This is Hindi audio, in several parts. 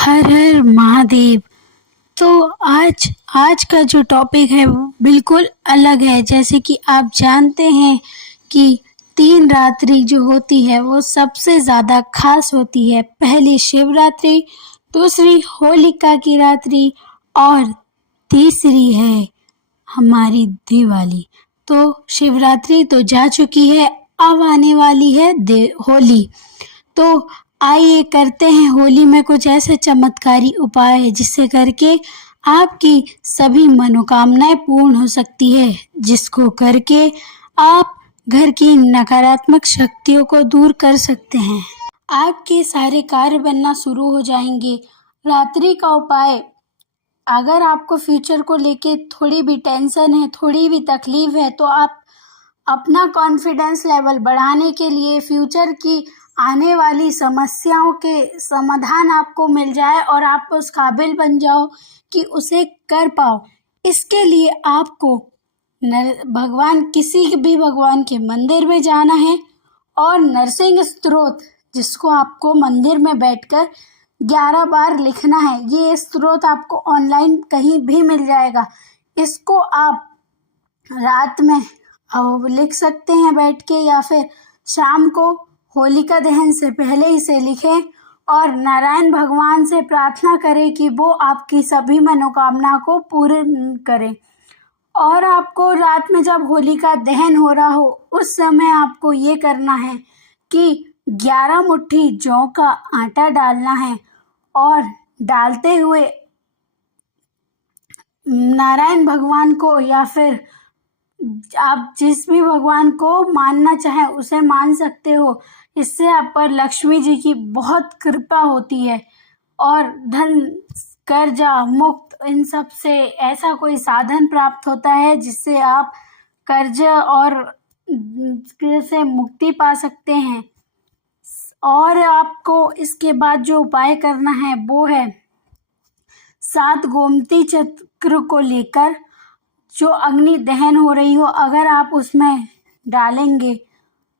हर हर महादेव। तो आज आज का जो टॉपिक है वो बिल्कुल अलग है। जैसे कि आप जानते हैं कि 3 रात्रि जो होती है वो सबसे ज़्यादा खास होती है। पहली शिवरात्रि, दूसरी होलिका की रात्रि और तीसरी है हमारी दिवाली। तो शिवरात्रि तो जा चुकी है, अब आने वाली है होली। तो आइए करते हैं होली में कुछ ऐसे चमत्कारी उपाय जिससे करके आपकी सभी मनोकामनाएं पूर्ण हो सकती है, जिसको करके आप घर की नकारात्मक शक्तियों को दूर कर सकते हैं। आपके सारे कार्य बनना शुरू हो जाएंगे। रात्रि का उपाय, अगर आपको फ्यूचर को लेके थोड़ी भी टेंशन है, थोड़ी भी तकलीफ है, तो आप अपना कॉन्फिडेंस लेवल बढ़ाने के लिए फ्यूचर की आने वाली समस्याओं के समाधान आपको मिल जाए और आप उस काबिल बन जाओ कि उसे कर पाओ। इसके लिए आपको किसी भी भगवान के मंदिर में जाना है और नरसिंह स्तोत्र, जिसको आपको मंदिर में बैठकर 11 बार लिखना है। ये स्तोत्र आपको ऑनलाइन कहीं भी मिल जाएगा। इसको आप रात में लिख सकते हैं बैठ के, या फिर शाम को होलिका दहन से पहले इसे लिखें और नारायण भगवान से प्रार्थना करें कि वो आपकी सभी मनोकामना को पूर्ण करें। और आपको रात में जब होलिका दहन हो रहा हो उस समय आपको ये करना है कि 11 मुट्ठी जौ का आटा डालना है और डालते हुए नारायण भगवान को, या फिर आप जिस भी भगवान को मानना चाहें उसे मान सकते हो। इससे आप पर लक्ष्मी जी की बहुत कृपा होती है और धन, कर्जा मुक्त, इन सब से ऐसा कोई साधन प्राप्त होता है जिससे आप कर्ज और से मुक्ति पा सकते हैं। और आपको इसके बाद जो उपाय करना है वो है 7 गोमती चक्र को लेकर जो अग्नि दहन हो रही हो, अगर आप उसमें डालेंगे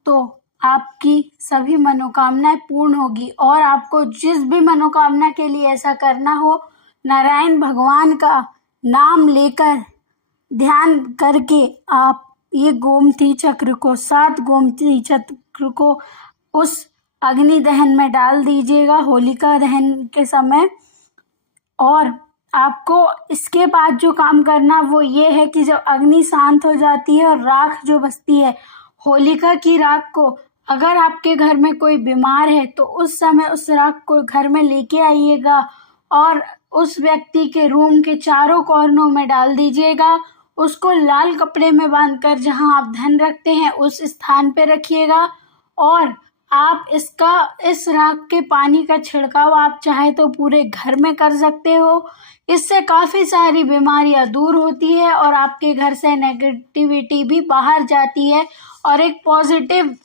तो आपकी सभी मनोकामनाएं पूर्ण होगी। और आपको जिस भी मनोकामना के लिए ऐसा करना हो, नारायण भगवान का नाम लेकर ध्यान करके आप ये गोमती चक्र को, 7 गोमती चक्र को उस अग्नि दहन में डाल दीजिएगा होलिका दहन के समय। और आपको इसके बाद जो काम करना वो ये है कि जब अग्नि शांत हो जाती है और राख जो बचती है, होलिका की राख को, अगर आपके घर में कोई बीमार है तो उस समय उस राख को घर में लेके आइएगा और उस व्यक्ति के रूम के चारों कोनों में डाल दीजिएगा। उसको लाल कपड़े में बांधकर जहां आप धन रखते हैं उस स्थान पे रखिएगा। और आप इस राख के पानी का छिड़काव आप चाहे तो पूरे घर में कर सकते हो। इससे काफ़ी सारी बीमारियां दूर होती है और आपके घर से नेगेटिविटी भी बाहर जाती है और एक पॉजिटिव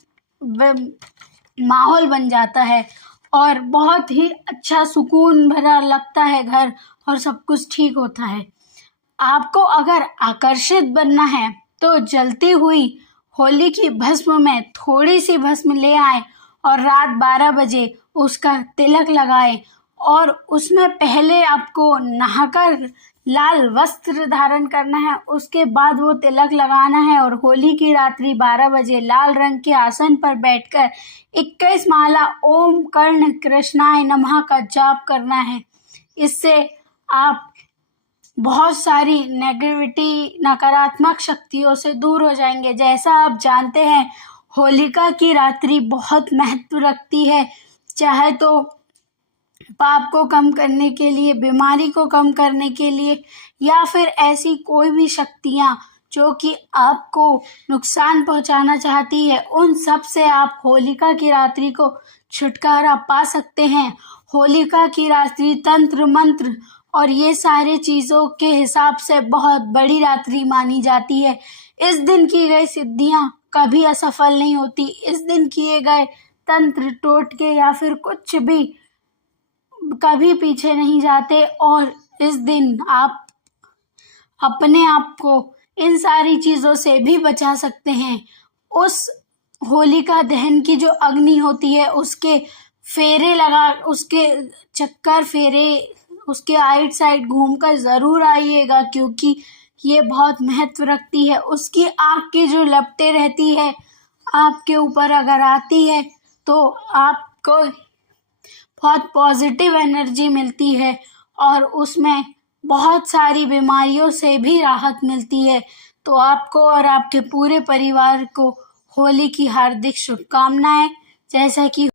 माहौल बन जाता है और बहुत ही अच्छा सुकून भरा लगता है घर और सब कुछ ठीक होता है। आपको अगर आकर्षित बनना है तो जलती हुई होली की भस्म में थोड़ी सी भस्म ले आए और रात 12 बजे उसका तिलक लगाएं और उसमें पहले आपको नहाकर लाल वस्त्र धारण करना है, उसके बाद वो तिलक लगाना है और होली की रात्रि 12 बजे लाल रंग के आसन पर बैठकर 21 माला ओम कर्ण कृष्णाय नमः का जाप करना है। इससे आप बहुत सारी नेगेटिविटी, नकारात्मक शक्तियों से दूर हो जाएंगे। जैसा आप जानते हैं होलिका की रात्रि बहुत महत्व रखती है, चाहे तो पाप को कम करने के लिए, बीमारी को कम करने के लिए, या फिर ऐसी कोई भी शक्तियां जो कि आपको नुकसान पहुंचाना चाहती है, उन सब से आप होलिका की रात्रि को छुटकारा पा सकते हैं। होलिका की रात्रि तंत्र मंत्र और ये सारे चीज़ों के हिसाब से बहुत बड़ी रात्रि मानी जाती है। इस दिन की गई सिद्धियां कभी असफल नहीं होती। इस दिन किए गए तंत्र टोटके या फिर कुछ भी कभी पीछे नहीं जाते और इस दिन आप अपने आप को इन सारी चीज़ों से भी बचा सकते हैं। उस होलिका दहन की जो अग्नि होती है उसके फेरे लगा, उसके चक्कर फेरे उसके आइट साइड घूमकर ज़रूर आइएगा, क्योंकि ये बहुत महत्व रखती है। उसकी आँख की जो लपटें रहती है आपके ऊपर अगर आती है तो आपको बहुत पॉजिटिव एनर्जी मिलती है और उसमें बहुत सारी बीमारियों से भी राहत मिलती है। तो आपको और आपके पूरे परिवार को होली की हार्दिक शुभकामनाएं। जैसा कि